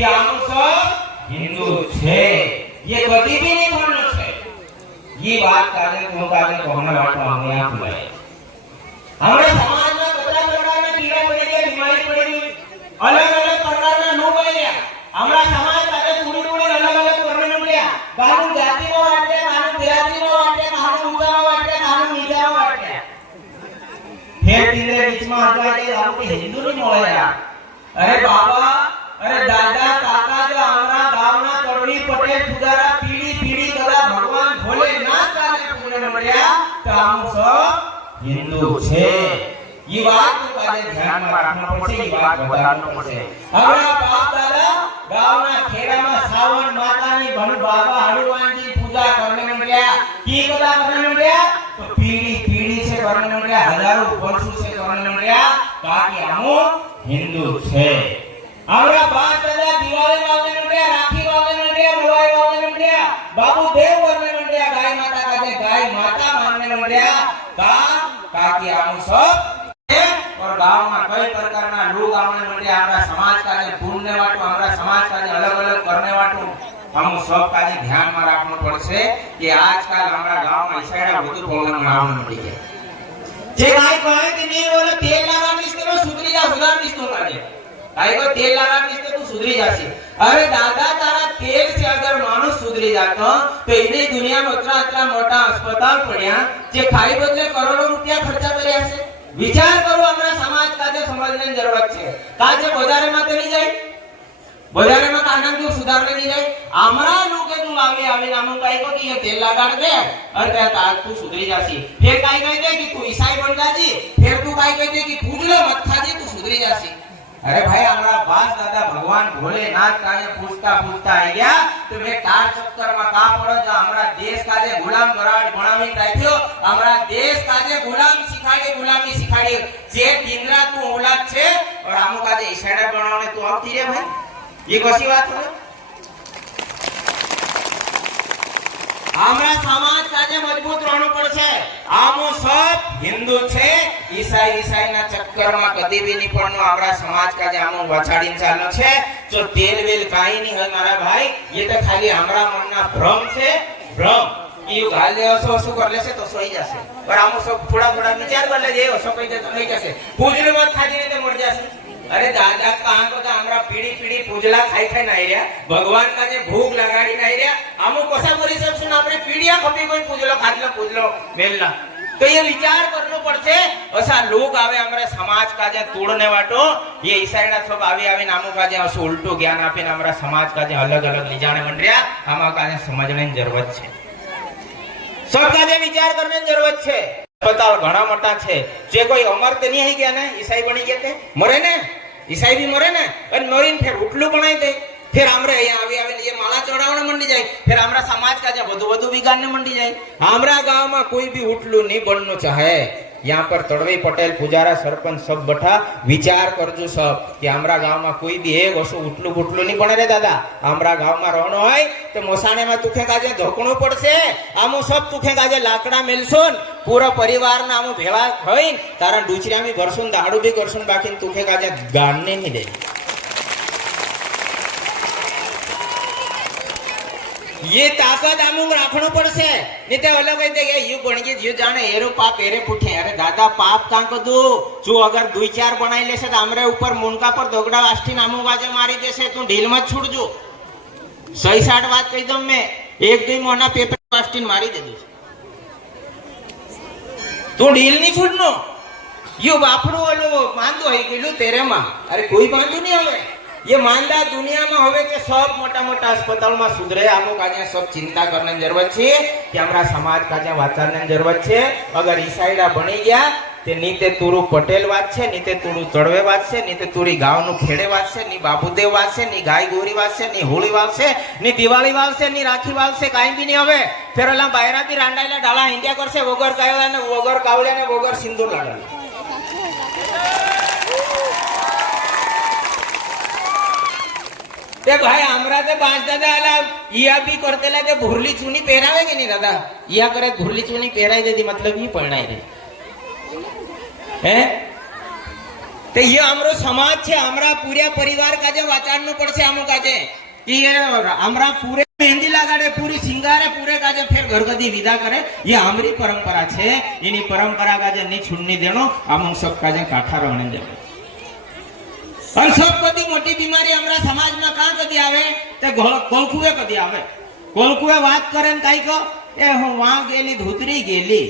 कि हम सब हिंदू छे। ये कभी भी नहीं बोलना छे। ये बात काजे तुम काजे कहने वाला हमने आप बुलाए। हमारे समाज में कतरा प्रकारना कीड़ा पड़ेगा, बीमारी पड़ेगी, अलग-अलग प्रकारना रोग आया। हमारा समाज काजे थोड़ी-थोड़ी अलग-अलग करने लग्या। कानून जाति में वाटे, कानून बिरादरी में वाटे, कानून ऊंचा में वाटे, कानून नीचा में वाटे। फिर तीनरे बीच में हटवा के आपके हिंदू नहीं मोया। अरे बाबा, अरे दादा, काका जो हमारा गांव ना तोड़ी पटेल पुजारा पीढ़ी कदा भगवान भोलेनाथ काजे पूजने मर्या तो हम सब हिंदू छे। ये बात को काजे ध्यान में रखना पड़े, ये बात बताना पड़े। हमारा बाप दादा गांव ना खेड़ा में सावन माता नी भण बाबा हनुमान जी पूजा करने मर्या। की कदा करने मर्या तो पीढ़ी से करने मर्या, हजारों वर्षों से करने मर्या ताकि हम हिंदू छे। हमारा बाप दादा दिवाली वाले मंडिया, राखी वाले मंडिया, मोबाइल वाले मंडिया, बाबू देव वाले मंडिया, गाय माता का गाय माता मानने मंडिया ताकि हम सब और गांव में कई प्रकारना लोग आने मंडिया। हमारा समाज का जे पूर्ण वाटो, हमारा समाज का जे अलग-अलग करने वाटो हम सब का जे ध्यान में रखना पड़શે कि आजकल हमारा गांव में ईसाड़ा બધું પ્રોબ્લેમ આવવાનું મળી જાય। જે ગાય કહે કે નહીં બોલે તેલ લગાવ મિસ્તે તો સુધરી જા, સુધાર મિસ્તો કાજે गाय को तेल लगा मिस्ते तू सुधरी जासी। अरे दादा, तारा तेल से अगर मानुष सुधरी जातो तो इने दुनिया में उतना मोटा अस्पताल पड्या जे खाई बदले करोड़ों रुपया खर्चा कर्या छे। विचार करो, हमारा समाज काजे समजने जरूरत छे। काजे बजारे में तो नहीं जाए, बजारे में कानून जो सुधारने नहीं जाए। हमारा लोग तू आवे नामो काई को कि ये तेल लगा दे और कहता तू सुधरी जासी। फिर काई कहते कि तू ईसाई बन जाजी, फिर तू काई कहते कि पूज लो मत खाजी तू सुधरी जासी। अरे भाई, हमारा बाप दादा भगवान भोलेनाथ का ये पूछता आई गया तो मैं कार चक्कर में का पड़ो जो हमारा देश का जे गुलाम बनावी राख्यो। हमारा देश का जे गुलामी सिखाड़ी जे दिन रात तू औलाद छे और हमो का जे ईशाड़ा बनावने तू आवती रे भाई, ये कसी बात है? हमारा समाज का जे मजबूत रहनो पड़શે। आमो सब हिंदू छे, ईसाई ना चक्कर में कदी भी नहीं पड़नो। हमारा समाज का जे आमो वछाड़ीने चालो छे जो तेल वेल काई नहीं है मारा भाई, ये तो खाली हमारा मनना भ्रम छे। भ्रम यू गाले असो कर लेसे तो सोई जासे और आमो सब थोड़ा विचार कर ले जे असो कई दे तो नहीं जासे। पूजने मत खाजी ने तो मर जासे। अरे दादा, कहां को तो हमरा पीढ़ी पूजला खाई नहीं रहा, भगवान का जे भूख लगाड़ी नहीं रहा। हमो कोसा बोली सब सुन अपने पीढ़िया खपी कोई पूजलो पूजलो मेलना तो ये विचार करनो पड़ছে। ऐसा लोग आवे हमारे समाज का जे तोड़ने वाटो, ये ईसाईना सब आवे नामो का जे असो उल्टो ज्ञान आपीने हमारा समाज का जे अलग-अलग लीजाणे मंडरिया आमा का जे समजने जरूरत छे। सब का जे विचार करने जरूरत छे। अस्पताल घणा मोटा छे, जे कोई अमर तो नहीं है गया ने ईसाई बनी गया ते मरे ने, ईसाई भी मरे ने और मरीन फिर उठलू बनाई दे। फिर हमरे यहाँ आवे ये माला चढ़ावने मंडी जाए, फिर हमरा समाज का जे બધું बिगाड़ने मंडी जाए। हमरा गांव में कोई भी उठलू नहीं बननो चाहे। यहाँ पर तड़वी पटेल पुजारा सरपंच सब बैठा विचार करजो सब कि हमारा गांव में कोई भी एक असो उठलू फुटलू नहीं बने रे दादा। हमारा गांव में रहनो है तो मोसाणे में तुखे काजे धोकणो पड़શે। आमो सब तुखे काजे लाकड़ा मेलसोन पूरा परिवार ना आमो भेळा थईन तारा डूचरिया में भरसुन दाड़ू भी करसुन बाकी तुखे काजे गाड़ने नहीं दे। ये ताकत आमू राखणो पड़શે नहीं तो अलग कहते कि यू बन गई यू जाने एरो पाप एरे पुठे। अरे दादा, पाप का कदू जो अगर 2-4 बनाई लेसे तो हमरे ऊपर मुनका पर दोगड़ा वास्टी नामू बाजे मारी देसे। तू ढील मत छूटजो। 60 बात कही दम मैं 1-2 महीना पेपर वास्टी मारी दे दू। तू ढील नहीं छूटनो। यू बापड़ू ओलो मांदो है गेलू तेरे मां। अरे कोई बांधू नहीं हवे। ये मांदा दुनिया में होवे के सब मोटा अस्पताल में सुधरे। आमो काजे सब चिंता करने जरूरत छे कि हमारा समाज काजे वाचारने जरूरत छे। अगर ईसाईड़ा बनी गया ते नीते तुरु पटेल वात छे, नीते तुरु तड़वे वात छे, नीते तुरी गांव नु खेड़े वात छे, नी बाबूदेव वात छे, नी गाय गोरी वात छे, नी होली वात छे, नी दिवाળી वात छे, नी राखी वात छे, काई भी नहीं हवे। फिर ओला बायरा भी रांडाईला डाला इंडिया करशे वगर कायला ने वगर कावले ने वगर सिंदूर लाडा। ते भाई हमरा ते बाज दादा आला इया भी करतेला ते भुरली चुनी पहरावे के नहीं दादा, इया करे भुरली चुनी पहराई देती मतलब ही पड़नाई रे हैं। तो ये हमरो समाज छे, हमरा पूरे परिवार काजे वाचाड़नु पड़शे आमो काजे कि ये हमरा पूरे मेहंदी लगाड़े, पूरी सिंगारे, पूरे काजे फिर घरगदी विदा करे। ये हमारी परंपरा छे, इनी परंपरा काजे नहीं छुड़नी देनो। आमो सब काजे काठा रहने देनो। और सब कदी मोटी बीमारी हमरा समाज में कहां कदी आवे ते कोलखुए कदी आवे। कोलखुए बात करे न काई को ए हूं वहां गेली धुतरी गेली।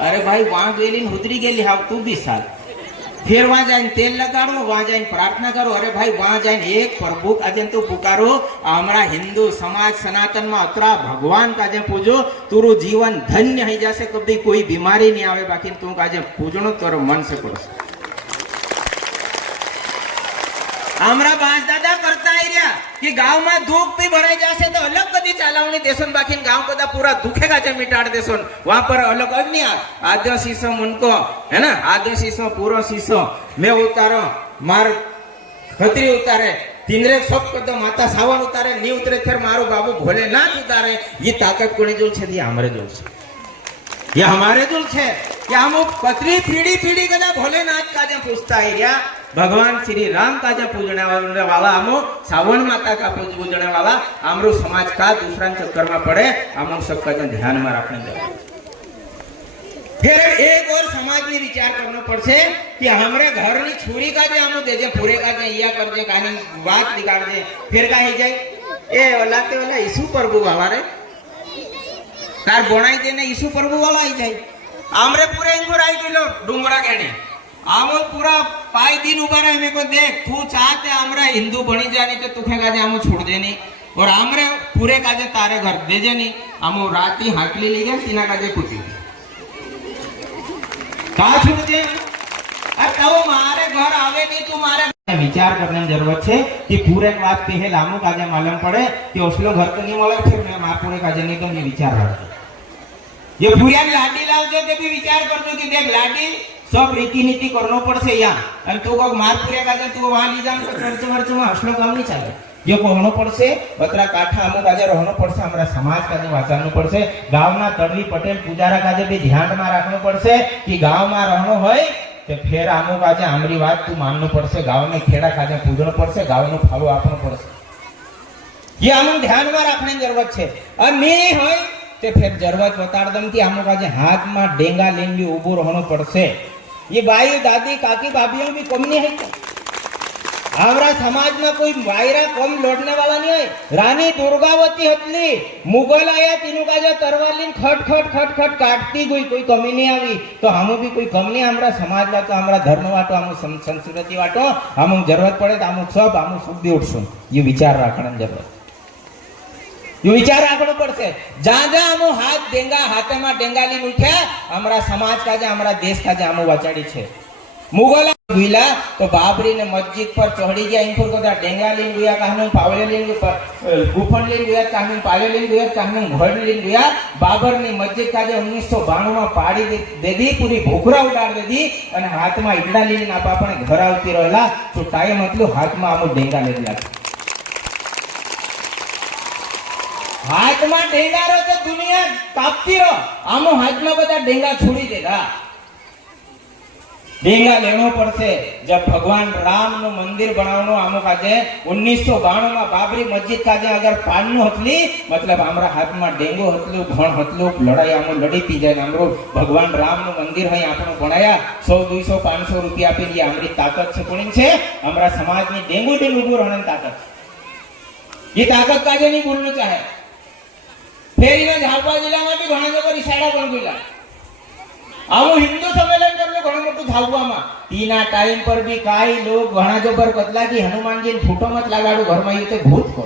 अरे भाई वहां गेली धुतरी गेली हाव तू भी साल। फिर वहां जाइन तेल लगाड़ो, वहां जाइन प्रार्थना करो। अरे भाई वहां जाइन एक प्रभु काजे तो पुकारो। हमारा हिंदू समाज सनातन में अतरा भगवान काजे पूजो, तुरु जीवन धन्य हो जासे, कभी कोई बीमारी नहीं आवे। बाकी तू काजे पूजनो तोरो मन से करो। हमरा बाज दादा करता है रिया कि गांव में दुख भी भराई जासे तो अलग कदी चालावनी देसन। बाकी गांव कदा पूरा दुखेगा जे मिटाड़ देसन। वहां पर अलग अग्नि आद्य शीशो उनको है ना, आद्य शीशो पूरा शीशो मैं उतारो, मार खतरी उतारे, तिंद्रे सब कद माता सावन उतारे, नी उतरे फिर मारो बाबू भोलेनाथ उतारे। ये ताकत कोने जोल छे? ये हमारे जोल छे, ये हमारे जोल छे। कि हम पत्री पीढ़ी पीढ़ी कदा भोलेनाथ काजे पूछता है रिया, भगवान श्री राम काजे पूजने वाला, हमो सावन माता का पूजने वाला। हमरो समाज का दूसरा चक्कर में पड़े, हम सब का ध्यान में रखने दे। फिर एक और समाज में विचार करना पड़से कि हमरे घर नी छुरी का जे हम दे जे पूरे का जे या कर जे कहानी बात निकाल दे। फिर का ही जाए ए ओलाते वाला यीशु प्रभु वाला रे तार बनाई देने यीशु प्रभु वाला ही जाए। हमरे पूरे इंगोर आई किलो डूंगरा गेणी आमो पूरा पाई दिन उभा रहे। मेरे को देख तू चाहते हमरा हिंदू बनी जानी तो तुखे काजे आमो छोड़ देनी और हमरे पूरे काजे तारे घर दे जेनी। आमो राती हाटली ली गए तीना काजे कुटी का छोड़ दे। अब तो मारे घर आवे नहीं तू मारे विचार करने की जरूरत है कि पूरे बात पे लामो काजे मालूम पड़े कि उसलो घर तो नहीं મળે फिर मैं मार पूरे काजे नहीं तो ये विचार रखो। ये पूरा लाडी लावजे ते भी विचार करतो कि देख लाडी सब रीति नीति करनो पड़से यहाँ और तू को मार पूरे काजे तू वहां ली जाम तो खर्च वर्च में हसलो काम नहीं चाहिए। ये कहनो पड़से बतरा काठा अमु काजे रहनो पड़से, हमरा समाज काजे वाचानो पड़से। गांवना तड़वी पटेल पुजारा काजे भी ध्यान में राखनो पड़से कि गांव में रहनो होय तो फिर आमो काजे आमरी बात तू माननो पड़से। गांव में खेड़ा काजे पूजनो पड़से, गांव नो फालो आपनो पड़से। ये आमो ध्यान में रखने की जरूरत है। और नहीं होय तो फिर जरूरत बता दम कि आमो काजे हाथ में डेंगा लेन भी उबो रहनो पड़से। ये बाई दादी काकी भाभियों भी कम नहीं है। हमारा समाज में कोई वायरा कम लड़ने वाला नहीं है। रानी दुर्गावती हतली मुगल आया तीनों का जो तरवालीन खट खट खट खट काटती गई, कोई कमी नहीं आई। तो हम भी कोई कम नहीं। हमारा समाज वाटो, हमारा धर्म वाटो, हम संस्कृति वाटो, हम जरूरत पड़े तो हम सब हम सुधी उठसू। ये विचार रखने जरूरत, ये विचार रखना पड़से। जहाँ जहाँ हम हाथ डेंगा हाथे में डेंगा लीन उठे हमारा समाज का जे हमारा देश का जे हम वाचाड़ी छे। मुगल भूला तो बाबरी ने मस्जिद पर चढ़ी गया इनको कदा डेंगा लीन गया कहने पावले लीन गुफन लीन गया कहने पाले लीन गया कहने घोड़ लीन गया। बाबर ने मस्जिद का जे 1992 में पाड़ी दे दी, पूरी भूखरा उडाड़ दे दी और हाथ में ईडा लीन आप अपने घर आवती रहेला तो टाइम मतलब हाथ में आम डेंगा ले दिया। हाथ में डेंगा रो तो दुनिया कापती रो, आमो हाथ में बता डेंगा छोड़ी देगा। डेंगा लेनो पड़से। जब भगवान राम नो मंदिर बनावनो आमो काजे 1992 में बाबरी मस्जिद काजे अगर पालनो हतली मतलब हमरा हाथ में डेंगो हतलो भण हतलो लड़ाई आमो लड़ी पी जाए। हमरो भगवान राम नो मंदिर है आपनो बनाया 100 200 500 रुपया पे ये हमारी ताकत से कोणी छे। हमरा समाज में डेंगो डेंगो उभो रहने ताकत, ये ताकत काजे नहीं बोलनो चाहे। फेरी में झापा जिला में भी घणा जगह इशारा बन गया। आवो हिंदू सम्मेलन करलो घणो मोटो झाववा में तीना टाइम पर भी काई लोग घणा जबर कतला की हनुमान जी फोटो मत लगाड़ो घर में। ये भूत को,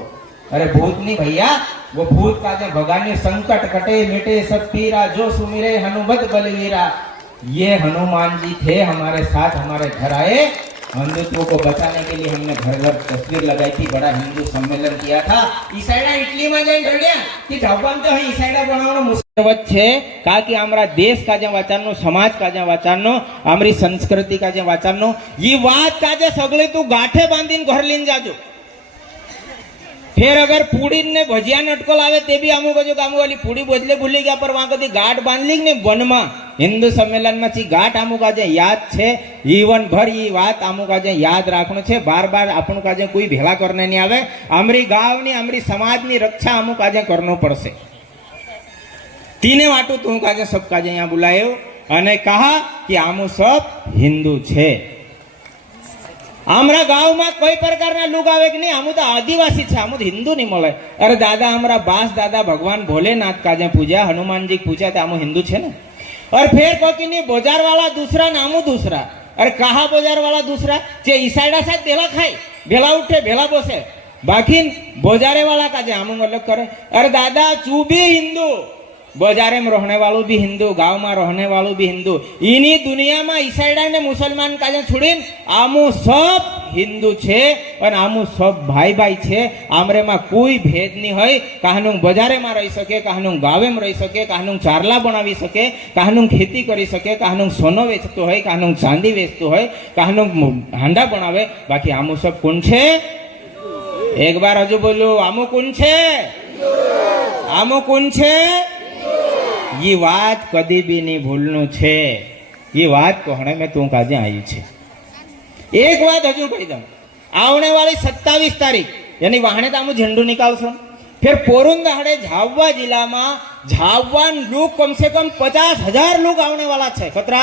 अरे भूत नहीं भैया, वो भूत का जो भगाने संकट कटे मिटे सब पीरा जो सुमिरे हनुमत बलवीरा। ये हनुमान जी थे हमारे साथ, हमारे घर आए। हिंदुत्व को बचाने के लिए हमने घर घर तस्वीर लगाई थी, बड़ा हिंदू सम्मेलन किया था। ईसाईडा इटली में जाए ढोलिया कि झापन तो ईसाईडा बनावनो मुश्किल छे का कि हमारा देश का जे वाचानो, समाज का जे वाचानो, हमारी संस्कृति का जे वाचानो, ये बात का जे सगळे तू गाठे बांधीन घर लीन जाजो। फिर अगर पूड़ी ने भजिया नटकल आवे ते भी अमुक जो कामु वाली पूड़ी बदले भूली गया पर वहां कदी गांठ बांध ली ने वन में हिंदू सम्मेलन में ची गांठ अमुक आज याद छे जीवन भर ये बात अमुक आज याद राखनो छे बार बार આપણું કાજે કોઈ ભેળા करने नहीं आवे अमरी गांव नी अमरी समाज नी रक्षा अमुक आज करनो पड़से तीने वाटू तू काजे सब काजे यहाँ बुलायो अने कहा कि आमु सब हिंदू छे हमारा गांव में कोई प्रकार ना लोग आवे कि नहीं हम तो आदिवासी छे हम तो हिंदू नहीं मळे अरे दादा हमारा बास दादा भगवान भोलेनाथ काजे पूजा हनुमान जी पूजा तो हम हिंदू छे ना और फिर को कि नहीं बाजार वाला दूसरा नामू दूसरा अरे कहा बाजार वाला दूसरा जे ईसाइडा साथ भेला खाए भेला उठे भेला बसे बाकी बाजारे वाला काजे हम अलग करे अरे दादा तू भी हिंदू बाजारे में रहने वालों भी हिंदू गांव में रहने वालों भी हिंदू इन्हीं दुनिया में ईसाइडा ने मुसलमान काजे छोड़ीन आमु सब हिंदू छे और आमु सब भाई भाई छे आमरे में कोई भेद नहीं होय कहानु बाजारे में रही सके कहानु गावे में रही सके कहानु चारला बनावी सके कहानु खेती करी सके कहानु सोनो वेचतो होय कहानु चांदी वेचतो होय कहानु हांडा बनावे बाकी आमु सब कोण छे एक बार हजू बोलो आमु कोण छे आमु कोण छे ये बात कदी भी नहीं भूलनु छे ये बात कहने में तू काजे आई छे एक बात हजू कही दू आवने वाली 27 तारीख यानी वहाने तो हम झंडू निकालशो फिर पोरुन दहाड़े झाबुआ जिला में झाबुआ लोग कम से कम 50,000 लोग आवने वाला छे खतरा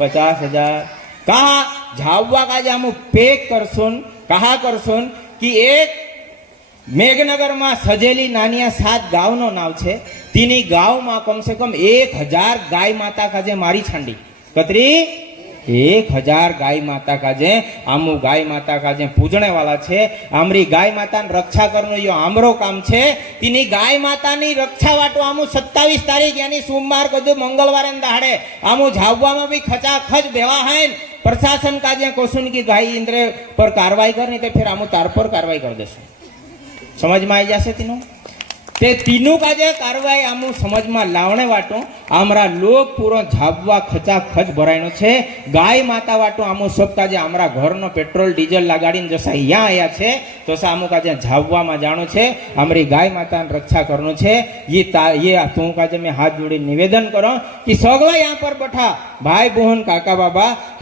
50,000 कहा झाबुआ काजे हम पेक करशुन कहा करशुन कि एक मेघनगर में सजेली नानिया 7 गांव नो नाव छे तीनी गांव में कम से कम 1000 गाय माता काजे मारी छांडी कतरी 1000 गाय माता काजे आमू गाय माता काजे पूजने वाला छे आमरी गाय माता रक्षा करनो यो आमरो काम छे तीनी गाय माता नी रक्षा वाटो आमू 27 तारीख यानी सोमवार कदू मंगलवार दाड़े आमू झाबुआ में भी खचाखच भेला है प्रशासन काजे कोसुन की गाय इंद्र पर कार्रवाई करनी तो फिर आमू तार पर कार्रवाई कर देशो समझ में आई जासे तीनों ते तीनों काजे कार्रवाई आमू समझ में लावणे वाटो आमरा लोग पूरो झाबवा खचा खच भरायनो छे गाय माता वाटो आमू सब काजे आमरा घर नो पेट्रोल डीजल लगाड़ीने जसा यहाँ आया छे तो सा आमू काजे झाबवा में जानो छे आमरी गाय माता रक्षा करनो छे ये तू काजे में हाथ जोड़ी निवेदन करो कि सगला यहाँ पर बैठा भाई बहन काका बाबा